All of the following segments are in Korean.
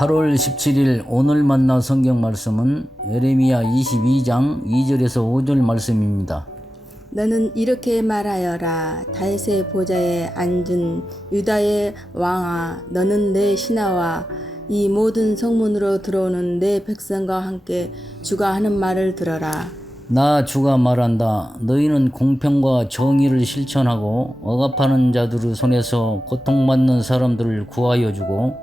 8월 17일 오늘 만난 성경 말씀은 예레미야 22장 2절에서 5절 말씀입니다. 너는 이렇게 말하여라. 다윗의 보좌에 앉은 유다의 왕아, 너는 내 신하와 이 모든 성문으로 들어오는 내 백성과 함께 주가 하는 말을 들어라. 나 주가 말한다. 너희는 공평과 정의를 실천하고 억압하는 자들의 손에서 고통받는 사람들을 구하여 주고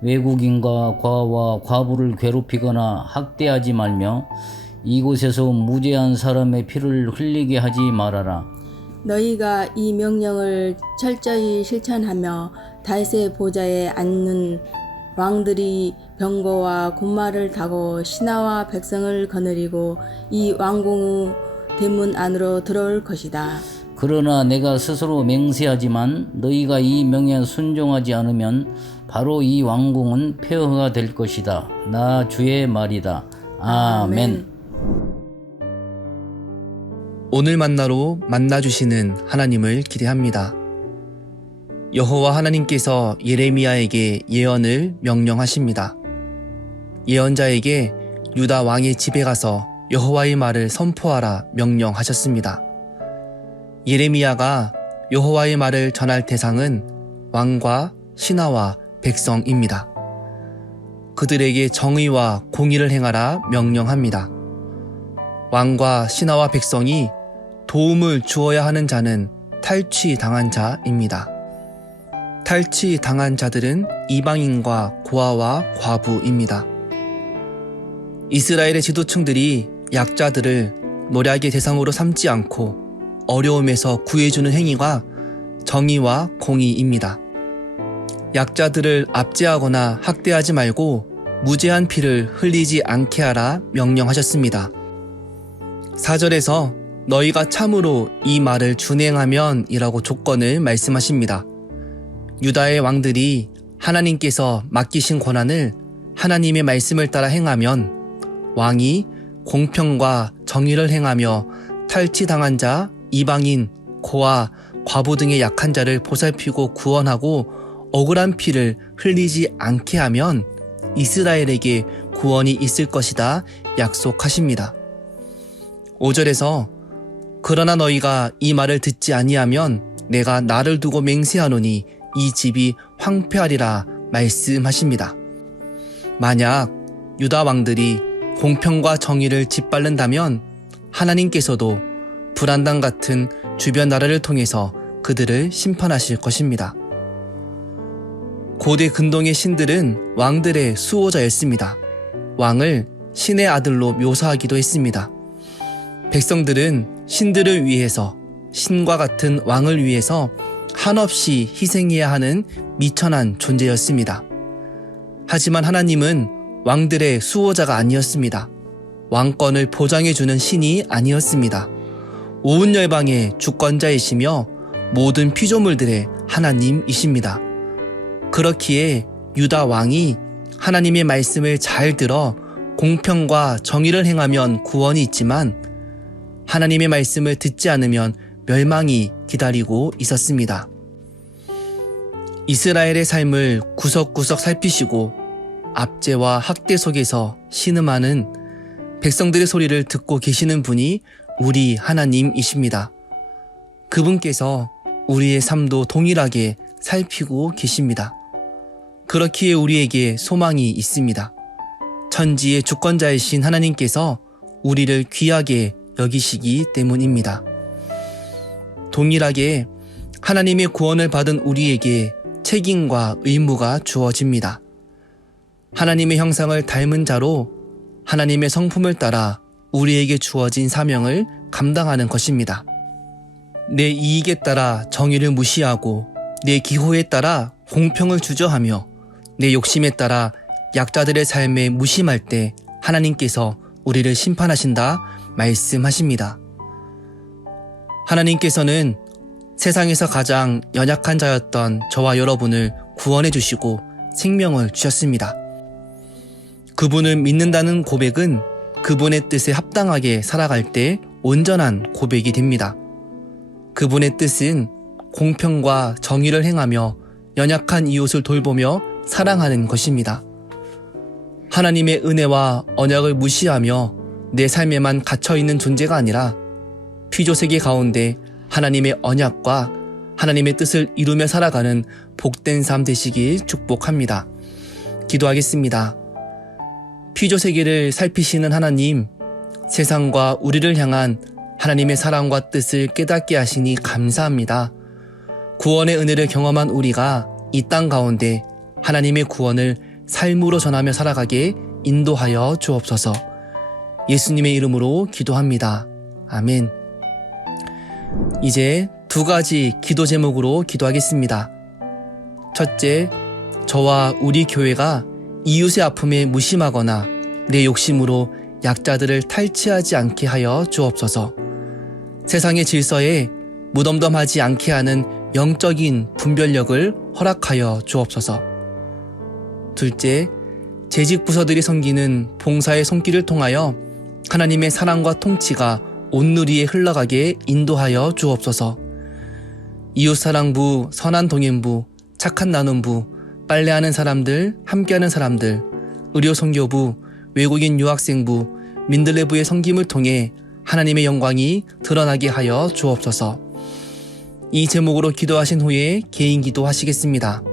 외국인과 과와 과부를 괴롭히거나 학대하지 말며 이곳에서 무죄한 사람의 피를 흘리게 하지 말아라. 너희가 이 명령을 철저히 실천하며 다윗의 보좌에 앉는 왕들이 병거와 군마를 타고 신하와 백성을 거느리고 이 왕궁의 대문 안으로 들어올 것이다. 그러나 내가 스스로 맹세하지만 너희가 이 명에 순종하지 않으면 바로 이 왕궁은 폐허가 될 것이다. 나 주의 말이다. 아멘. 오늘 만나로 만나주시는 하나님을 기대합니다. 여호와 하나님께서 예레미야에게 예언을 명령하십니다. 예언자에게 유다 왕의 집에 가서 여호와의 말을 선포하라 명령하셨습니다. 예레미야가 여호와의 말을 전할 대상은 왕과 신하와 백성입니다. 그들에게 정의와 공의를 행하라 명령합니다. 왕과 신하와 백성이 도움을 주어야 하는 자는 탈취당한 자입니다. 탈취당한 자들은 이방인과 고아와 과부입니다. 이스라엘의 지도층들이 약자들을 노략의 대상으로 삼지 않고 어려움에서 구해주는 행위가 정의와 공의입니다. 약자들을 압제하거나 학대하지 말고 무죄한 피를 흘리지 않게 하라 명령하셨습니다. 4절에서 너희가 참으로 이 말을 준행하면 이라고 조건을 말씀하십니다. 유다의 왕들이 하나님께서 맡기신 권한을 하나님의 말씀을 따라 행하면 왕이 공평과 정의를 행하며 탈취당한 자, 이방인, 고아, 과부 등의 약한 자를 보살피고 구원하고 억울한 피를 흘리지 않게 하면 이스라엘에게 구원이 있을 것이다 약속하십니다. 5절에서 그러나 너희가 이 말을 듣지 아니하면 내가 나를 두고 맹세하노니 이 집이 황폐하리라 말씀하십니다. 만약 유다 왕들이 공평과 정의를 짓밟는다면 하나님께서도 불안당 같은 주변 나라를 통해서 그들을 심판하실 것입니다. 고대 근동의 신들은 왕들의 수호자였습니다. 왕을 신의 아들로 묘사하기도 했습니다. 백성들은 신들을 위해서 신과 같은 왕을 위해서 한없이 희생해야 하는 미천한 존재였습니다. 하지만 하나님은 왕들의 수호자가 아니었습니다. 왕권을 보장해주는 신이 아니었습니다. 온 열방의 주권자이시며 모든 피조물들의 하나님이십니다. 그렇기에 유다 왕이 하나님의 말씀을 잘 들어 공평과 정의를 행하면 구원이 있지만 하나님의 말씀을 듣지 않으면 멸망이 기다리고 있었습니다. 이스라엘의 삶을 구석구석 살피시고 압제와 학대 속에서 신음하는 백성들의 소리를 듣고 계시는 분이 우리 하나님이십니다. 그분께서 우리의 삶도 동일하게 살피고 계십니다. 그렇기에 우리에게 소망이 있습니다. 천지의 주권자이신 하나님께서 우리를 귀하게 여기시기 때문입니다. 동일하게 하나님의 구원을 받은 우리에게 책임과 의무가 주어집니다. 하나님의 형상을 닮은 자로 하나님의 성품을 따라 우리에게 주어진 사명을 감당하는 것입니다. 내 이익에 따라 정의를 무시하고 내 기호에 따라 공평을 주저하며 내 욕심에 따라 약자들의 삶에 무심할 때 하나님께서 우리를 심판하신다 말씀하십니다. 하나님께서는 세상에서 가장 연약한 자였던 저와 여러분을 구원해 주시고 생명을 주셨습니다. 그분을 믿는다는 고백은 그분의 뜻에 합당하게 살아갈 때 온전한 고백이 됩니다. 그분의 뜻은 공평과 정의를 행하며 연약한 이웃을 돌보며 사랑하는 것입니다. 하나님의 은혜와 언약을 무시하며 내 삶에만 갇혀있는 존재가 아니라 피조세계 가운데 하나님의 언약과 하나님의 뜻을 이루며 살아가는 복된 삶 되시길 축복합니다. 기도하겠습니다. 피조세계를 살피시는 하나님, 세상과 우리를 향한 하나님의 사랑과 뜻을 깨닫게 하시니 감사합니다. 구원의 은혜를 경험한 우리가 이 땅 가운데 하나님의 구원을 삶으로 전하며 살아가게 인도하여 주옵소서. 예수님의 이름으로 기도합니다. 아멘. 이제 2가지 기도 제목으로 기도하겠습니다. 첫째, 저와 우리 교회가 이웃의 아픔에 무심하거나 내 욕심으로 약자들을 탈취하지 않게 하여 주옵소서. 세상의 질서에 무덤덤하지 않게 하는 영적인 분별력을 허락하여 주옵소서. 둘째, 재직 부서들이 섬기는 봉사의 손길을 통하여 하나님의 사랑과 통치가 온누리에 흘러가게 인도하여 주옵소서. 이웃사랑부, 선한 동행부, 착한 나눔부, 빨래하는 사람들, 함께하는 사람들, 의료선교부, 외국인 유학생부, 민들레부의 섬김을 통해 하나님의 영광이 드러나게 하여 주옵소서. 이 제목으로 기도하신 후에 개인 기도하시겠습니다.